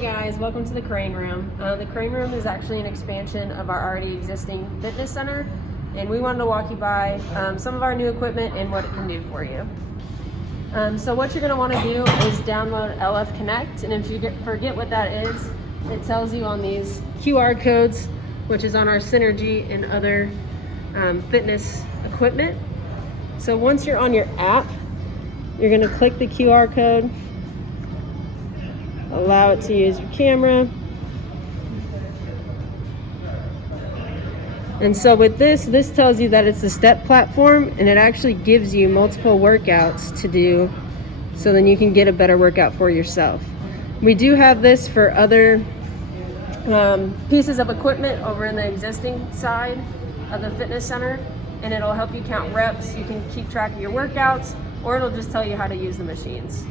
Hey guys, welcome to the Crane Room. The Crane Room is actually an expansion of our already existing fitness center, and we wanted to walk you by some of our new equipment and what it can do for you. So what you're going to want to do is download LF Connect, and if you forget what that is, it tells you on these QR codes, which is on our Synergy and other fitness equipment. So once you're on your app, you're going to click the QR code, allow it to use your camera. And so with this tells you that it's a step platform, and it actually gives you multiple workouts to do, so then you can get a better workout for yourself. We do have this for other pieces of equipment over in the existing side of the fitness center, and it'll help you count reps. You can keep track of your workouts, or it'll just tell you how to use the machines.